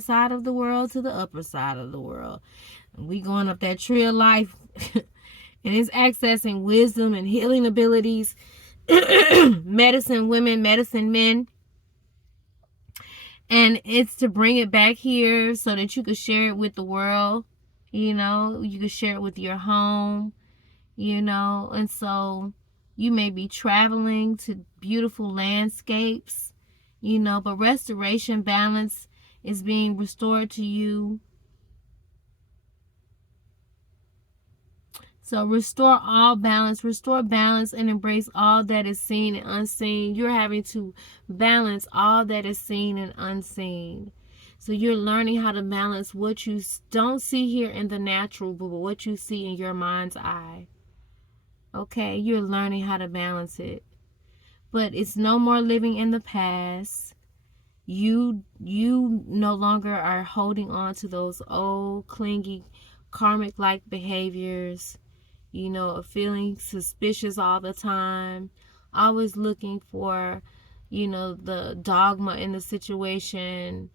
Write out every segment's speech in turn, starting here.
side of the world to the upper side of the world. And we going up that tree of life. And it's accessing wisdom and healing abilities, medicine women, medicine men. And it's to bring it back here so that you could share it with the world. You know, you could share it with your home, you know. And so you may be traveling to beautiful landscapes, you know, but restoration, balance is being restored to you. So restore all balance, restore balance, and embrace all that is seen and unseen. You're having to balance all that is seen and unseen. So you're learning how to balance what you don't see here in the natural, but what you see in your mind's eye. Okay, you're learning how to balance it. But it's no more living in the past. You no longer are holding on to those old, clingy, karmic-like behaviors. You know, of feeling suspicious all the time, always looking for, you know, the dogma in the situation,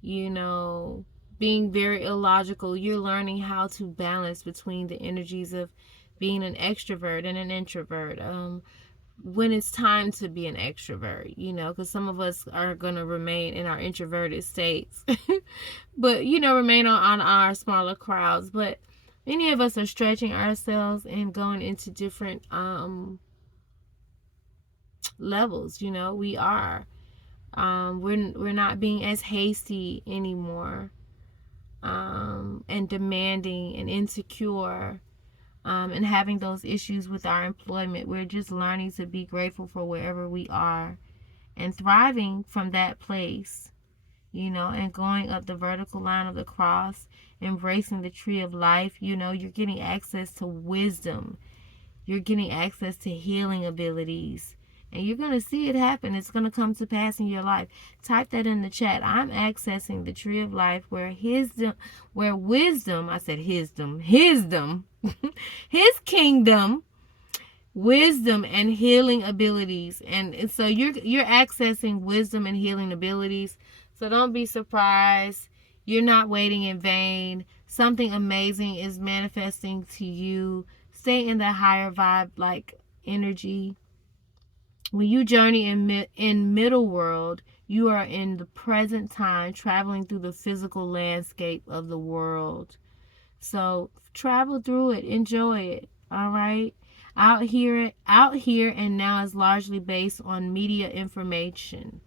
you know, being very illogical. You're learning how to balance between the energies of being an extrovert and an introvert. When it's time to be an extrovert, you know, because some of us are going to remain in our introverted states, but, you know, remain on our smaller crowds. But many of us are stretching ourselves and going into different levels, you know. We are. We're not being as hasty anymore, and demanding and insecure, and having those issues with our employment. We're just learning to be grateful for wherever we are and thriving from that place, you know, and going up the vertical line of the cross, embracing the tree of life. You know, you're getting access to wisdom. You're getting access to healing abilities. And you're going to see it happen. It's going to come to pass in your life. Type that in the chat. I'm accessing the tree of life where wisdom, I said hisdom, his kingdom, wisdom and healing abilities. And so you're accessing wisdom and healing abilities. So don't be surprised. You're not waiting in vain. Something amazing is manifesting to you. Stay in the higher vibe like energy. When you journey in middle world, you are in the present time, traveling through the physical landscape of the world. So travel through it, enjoy it. All right. Out here and now is largely based on media information.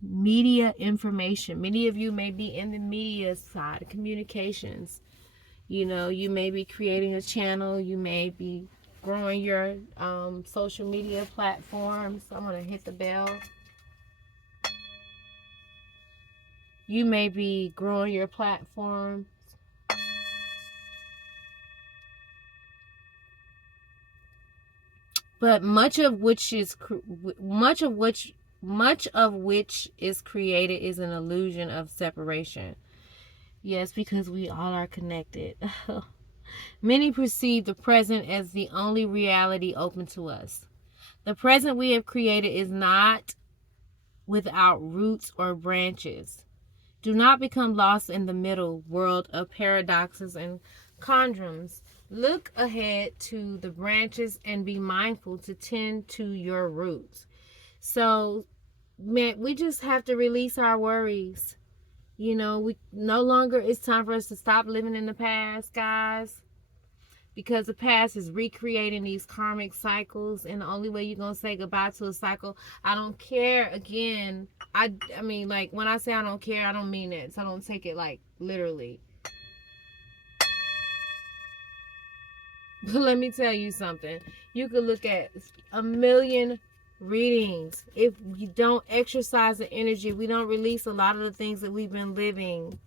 Many of you may be in the media side, communications. You know, you may be creating a channel. You may be growing your social media platforms. I'm going to hit the bell. You may be growing your platform. But much of which is created is an illusion of separation. Yes, because we all are connected. Many perceive the present as the only reality open to us. The present we have created is not without roots or branches. Do not become lost in the middle world of paradoxes and conundrums. Look ahead to the branches and be mindful to tend to your roots. So, man, we just have to release our worries. You know, we no longer, it's time for us to stop living in the past, guys. Because the past is recreating these karmic cycles, and the only way you're going to say goodbye to a cycle, I don't care, again, I mean, like, when I say I don't care, I don't mean it, so I don't take it, like, literally. But let me tell you something. You could look at a million readings. If you don't exercise the energy, we don't release a lot of the things that we've been living,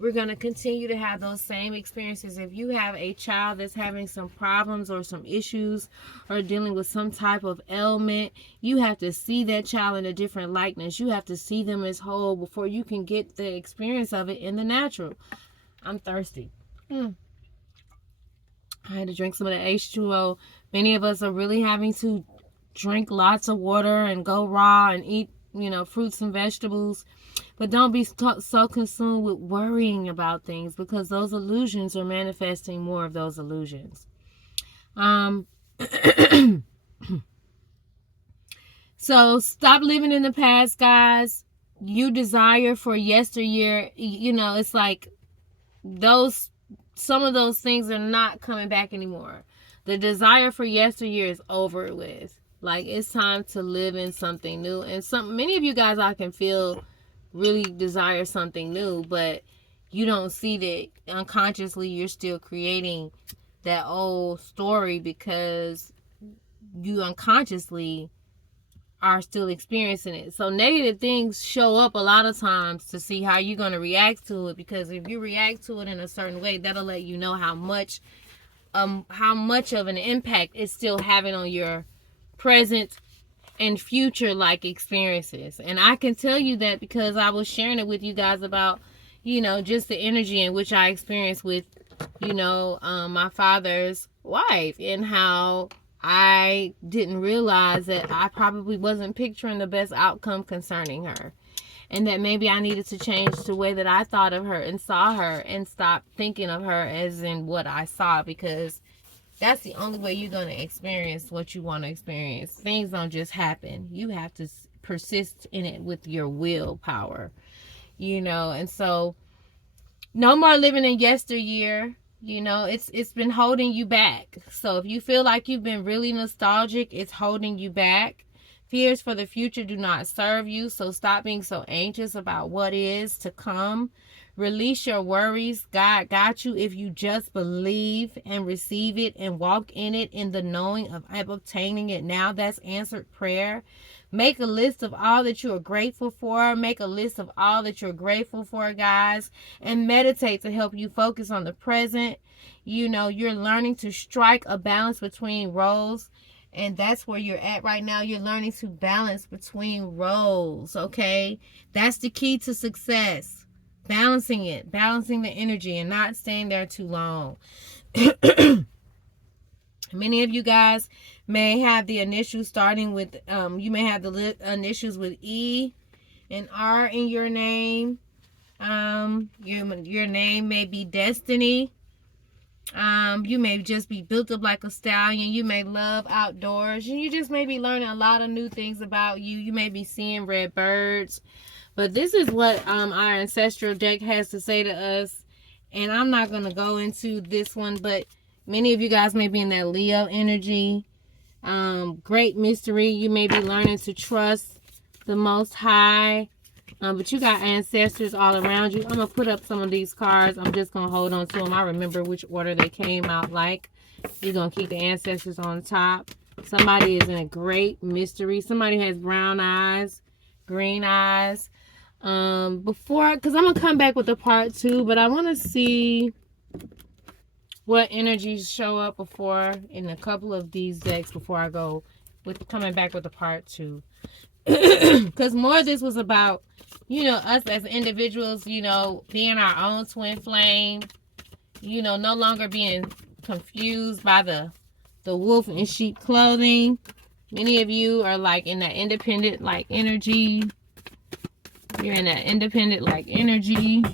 we're going to continue to have those same experiences. If you have a child that's having some problems or some issues or dealing with some type of ailment, you have to see that child in a different likeness. You have to see them as whole before you can get the experience of it in the natural. I'm thirsty. I had to drink some of the H2O. Many of us are really having to drink lots of water and go raw and eat, you know, fruits and vegetables. But don't be so consumed with worrying about things, because those illusions are manifesting more of those illusions. So stop living in the past, guys. You desire for yesteryear. You know, it's like some of those things are not coming back anymore. The desire for yesteryear is over with. Like, it's time to live in something new. And many of you guys, I can feel, really desire something new, but you don't see that unconsciously you're still creating that old story, because you unconsciously are still experiencing it. So negative things show up a lot of times to see how you're going to react to it, because if you react to it in a certain way, that'll let you know how much of an impact it's still having on your present and future like experiences. And I can tell you that because I was sharing it with you guys about, you know, just the energy in which I experienced with, you know, my father's wife, and how I didn't realize that I probably wasn't picturing the best outcome concerning her, and that maybe I needed to change the way that I thought of her and saw her, and stop thinking of her as in what I saw, because that's the only way you're going to experience what you want to experience. Things don't just happen. You have to persist in it with your willpower, you know. And so no more living in yesteryear. You know, it's been holding you back. So if you feel like you've been really nostalgic, it's holding you back. Fears for the future do not serve you. So stop being so anxious about what is to come. Release your worries. God got you if you just believe and receive it and walk in it, in the knowing of obtaining it now. That's answered prayer. Make a list of all that you are grateful for. Make a list of all that you're grateful for, guys. And meditate to help you focus on the present. You know, you're learning to strike a balance between roles. And that's where you're at right now. You're learning to balance between roles, okay? That's the key to success. Balancing it, balancing the energy, and not staying there too long. Many of you guys may have the initials starting with, you may have the initials with E and R in your name. Your name may be Destiny. You may just be built up like a stallion. You may love outdoors. You just may be learning a lot of new things about you. You may be seeing red birds. But this is what our ancestral deck has to say to us. And I'm not going to go into this one, but many of you guys may be in that Leo energy. Great mystery. You may be learning to trust the Most High. But you got ancestors all around you. I'm going to put up some of these cards. I'm just going to hold on to them. I remember which order they came out like. You're going to keep the ancestors on top. Somebody is in a great mystery. Somebody has brown eyes, green eyes. Because I'm gonna come back with the part 2, but I want to see what energies show up before in a couple of these decks before I go with coming back with the part 2. Because more of this was about, you know, us as individuals, you know, being our own twin flame, you know, no longer being confused by the wolf in sheep clothing. Many of you are like in that independent like energy. You're in that independent like energy.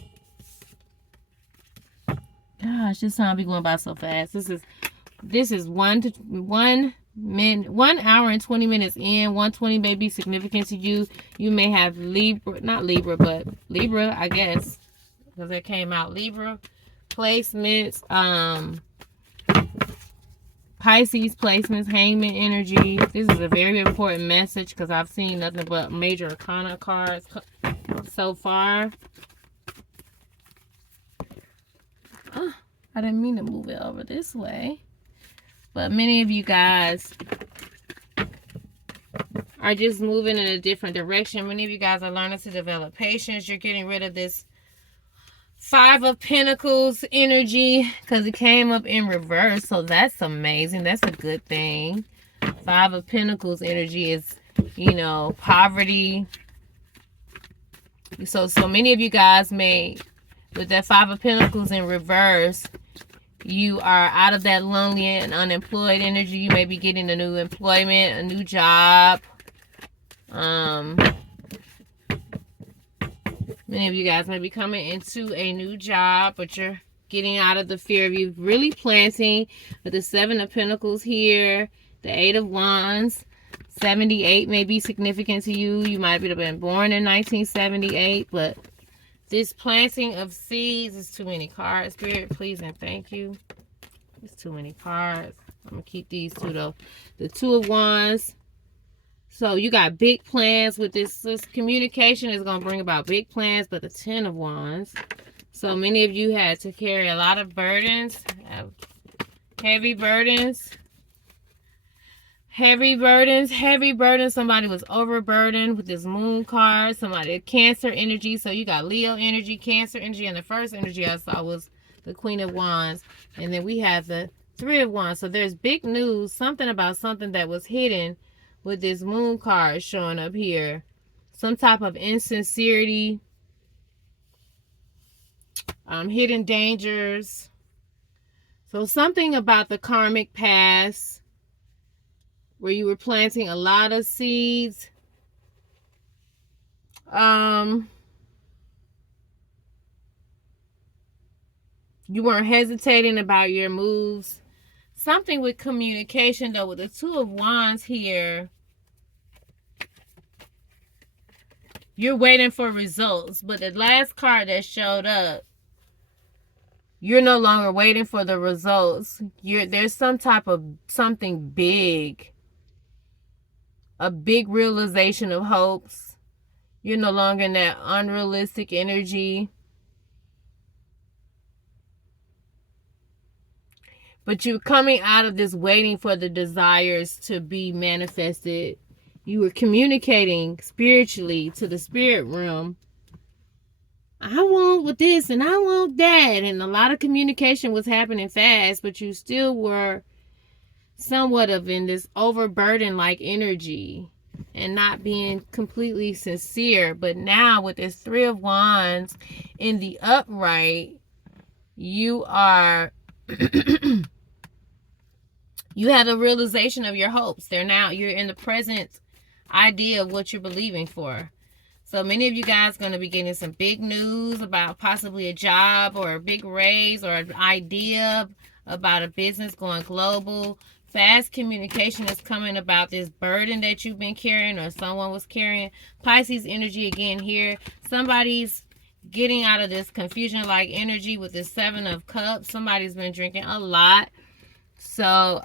Gosh, this time be going by so fast. This is 1 hour and 20 minutes in. 120 may be significant to you. You may have Libra, not Libra, but Libra, I guess, because it came out Libra placements. Pisces placements, Hangman energy. This is a very important message because I've seen nothing but major arcana cards so far. Oh, I didn't mean to move it over this way. But many of you guys are just moving in a different direction. Many of you guys are learning to develop patience. You're getting rid of this 5 of Pentacles energy because it came up in reverse. So that's amazing. That's a good thing. 5 of Pentacles energy is, you know, poverty. So many of you guys may, with that 5 of Pentacles in reverse, you are out of that lonely and unemployed energy. You may be getting a new employment, a new job. Many of you guys may be coming into a new job, but you're getting out of the fear of you really planting with the 7 of Pentacles here, the 8 of Wands. 78 may be significant to you. You might have been born in 1978, but this planting of seeds is too many cards. Spirit, please and thank you. It's too many cards. I'm going to keep these two, though. The 2 of Wands. So you got big plans with this communication is going to bring about big plans, but the 10 of Wands. So many of you had to carry a lot of burdens, heavy burdens. Heavy burdens, heavy burdens. Somebody was overburdened with this moon card. Somebody, Cancer energy. So you got Leo energy, Cancer energy. And the first energy I saw was the Queen of Wands. And then we have the 3 of Wands. So there's big news. Something about something that was hidden with this moon card showing up here. Some type of insincerity. Hidden dangers. So something about the karmic past, where you were planting a lot of seeds. You weren't hesitating about your moves. Something with communication, though, with the 2 of Wands here. You're waiting for results, but the last card that showed up, you're no longer waiting for the results. There's some type of something big. A big realization of hopes. You're no longer in that unrealistic energy. But you're coming out of this waiting for the desires to be manifested. You were communicating spiritually to the spirit realm. I want with this and I want that. And a lot of communication was happening fast, but you still were somewhat of in this overburden like energy and not being completely sincere. But now with this 3 of Wands in the upright, you are you have a realization of your hopes. You're in the present idea of what you're believing for. So many of you guys are going to be getting some big news about possibly a job or a big raise or an idea about a business going global. Fast communication is coming about this burden that you've been carrying or someone was carrying. Pisces energy again here. Somebody's getting out of this confusion-like energy with the 7 of Cups. Somebody's been drinking a lot. So,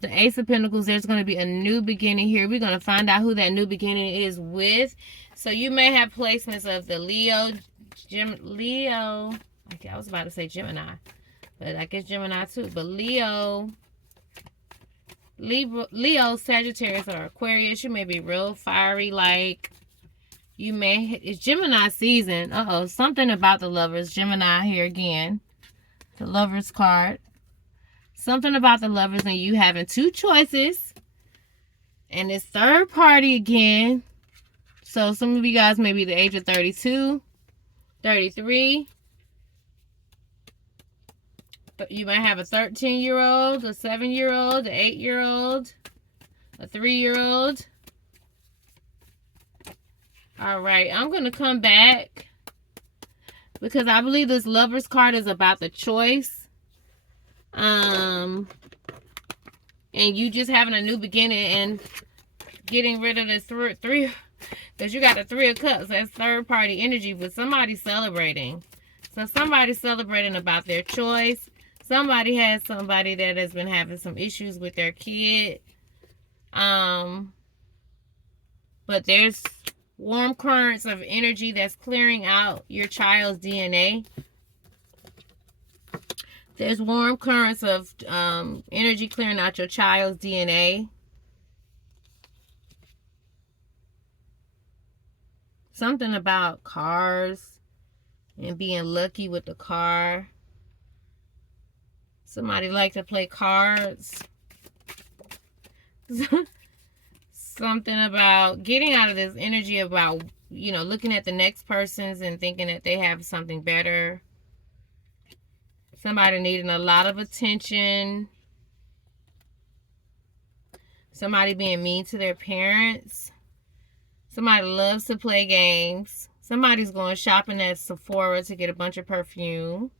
the Ace of Pentacles, there's going to be a new beginning here. We're going to find out who that new beginning is with. So, you may have placements of the Leo. Okay, I was about to say Gemini, but I guess Gemini too. But Leo, Sagittarius, or Aquarius. You may be real fiery, like you may. It's Gemini season. Something about the Lovers. Gemini here again. The Lovers card. Something about the Lovers and you having 2 choices. And it's third party again. So some of you guys may be the age of 32, 33. But you might have a 13-year-old, a 7-year-old, an 8-year-old, a 3-year-old. All right, I'm going to come back because I believe this Lovers card is about the choice. And you just having a new beginning and getting rid of this 3, because you got the 3 of Cups. That's third party energy, but somebody's celebrating. So somebody's celebrating about their choice. Somebody has somebody that has been having some issues with their kid. But there's warm currents of energy that's clearing out your child's DNA. There's warm currents of energy clearing out your child's DNA. Something about cars and being lucky with the car. Somebody like to play cards. Something about getting out of this energy about, looking at the next person's and thinking that they have something better. Somebody needing a lot of attention. Somebody being mean to their parents. Somebody loves to play games. Somebody's going shopping at Sephora to get a bunch of perfume.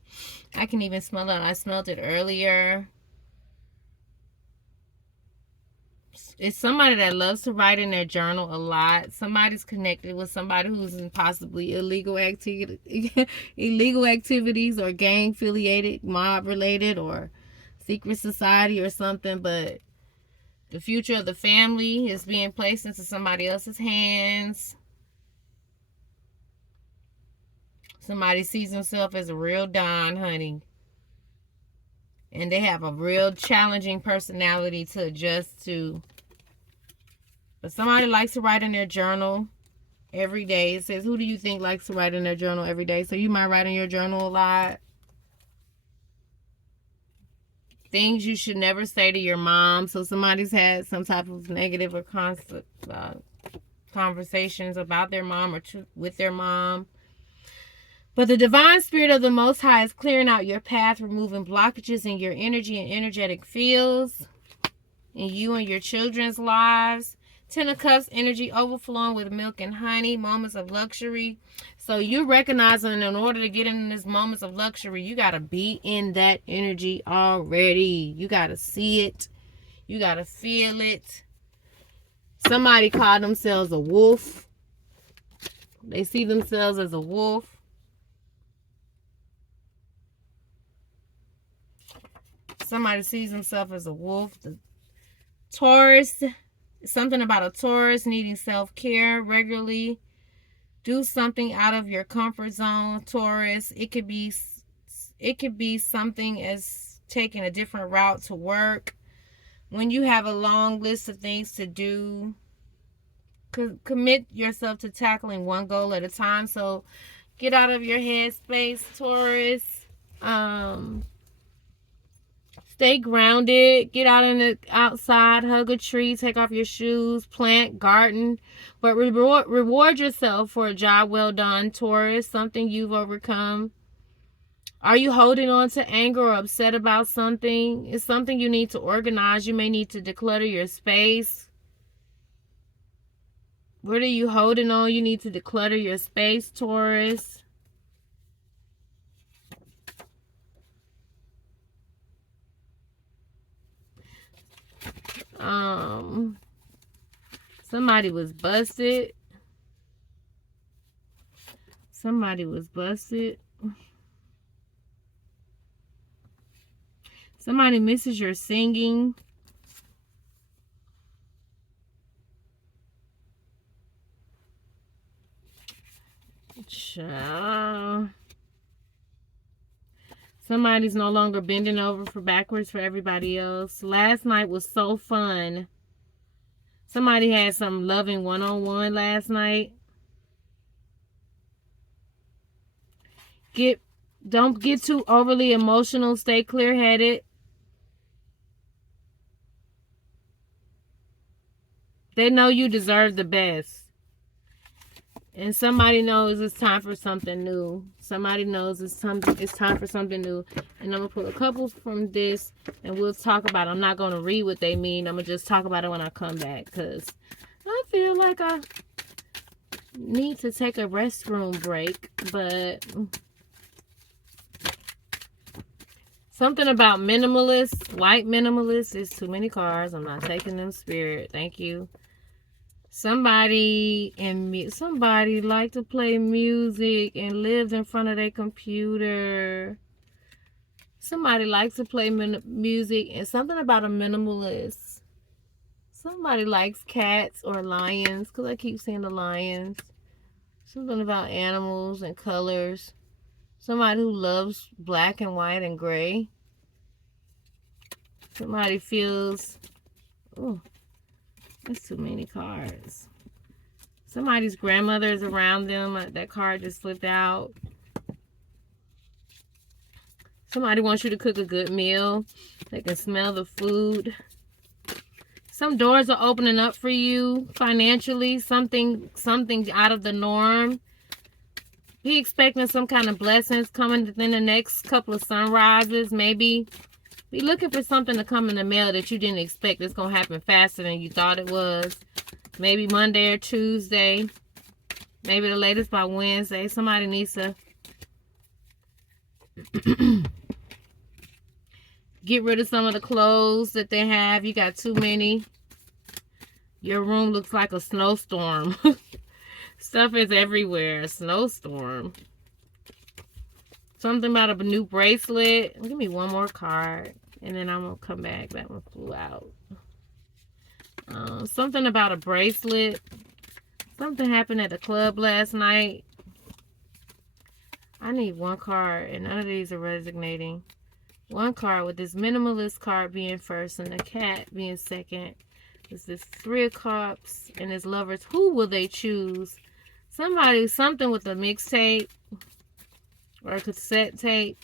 I can even smell it. I smelled it earlier. It's somebody that loves to write in their journal a lot. Somebody's connected with somebody who's in possibly illegal activities or gang affiliated, mob related, or secret society or something. But the future of the family is being placed into somebody else's hands. Somebody sees himself as a real Don, honey. And they have a real challenging personality to adjust to. But somebody likes to write in their journal every day. It says, who do you think likes to write in their journal every day? So you might write in your journal a lot. Things you should never say to your mom. So somebody's had some type of negative or constant conversations about their mom or with their mom. But the divine spirit of the Most High is clearing out your path, removing blockages in your energy and energetic fields in you and your children's lives. Ten of Cups energy overflowing with milk and honey, moments of luxury. So you're recognizing in order to get in this moments of luxury, you got to be in that energy already. You got to see it. You got to feel it. Somebody called themselves a wolf. They see themselves as a wolf. Somebody sees himself as a wolf. The Taurus, something about a Taurus needing self-care regularly. Do something out of your comfort zone, Taurus. It could be something as taking a different route to work. When you have a long list of things to do, commit yourself to tackling one goal at a time. So get out of your headspace, Taurus. Stay grounded. Get out in the outside. Hug a tree. Take off your shoes. Plant. Garden. But reward yourself for a job well done, Taurus. Something you've overcome. Are you holding on to anger or upset about something? It's something you need to organize. You may need to declutter your space. What are you holding on? You need to declutter your space, Taurus. Somebody was busted. Somebody was busted. Somebody misses your singing. Child. Somebody's no longer bending over for backwards for everybody else. Last night was so fun. Somebody had some loving one-on-one last night. Don't get too overly emotional. Stay clear-headed. They know you deserve the best. And somebody knows it's time for something new. Somebody knows it's time for something new. And I'm going to pull a couple from this and we'll talk about it. I'm not going to read what they mean. I'm going to just talk about it when I come back. Because I feel like I need to take a restroom break. But something about minimalist, white minimalist. Is too many cards. I'm not taking them, Spirit. Thank you. Somebody like to play music and lives in front of their computer. Somebody likes to play music and something about a minimalist. Somebody likes cats or lions, because I keep seeing the lions. Something about animals and colors. Somebody who loves black and white and gray. Somebody feels... Oh. That's too many cards. Somebody's grandmother is around them. That card just slipped out. Somebody wants you to cook a good meal. They can smell the food. Some doors are opening up for you financially. Something out of the norm. Be expecting some kind of blessings coming within the next couple of sunrises. Maybe be looking for something to come in the mail that you didn't expect. It's going to happen faster than you thought it was. Maybe Monday or Tuesday. Maybe the latest by Wednesday. Somebody needs to get rid of some of the clothes that they have. You got too many. Your room looks like a snowstorm. Stuff is everywhere. A snowstorm. Something about a new bracelet. Give me one more card. And then I'm going to come back. That one flew out. Something about a bracelet. Something happened at the club last night. I need one card. And none of these are resonating. One card with this minimalist card being first. And the cat being second. Is this 3 of Cups. And this Lovers. Who will they choose? Something with a mixtape. Or a cassette tape.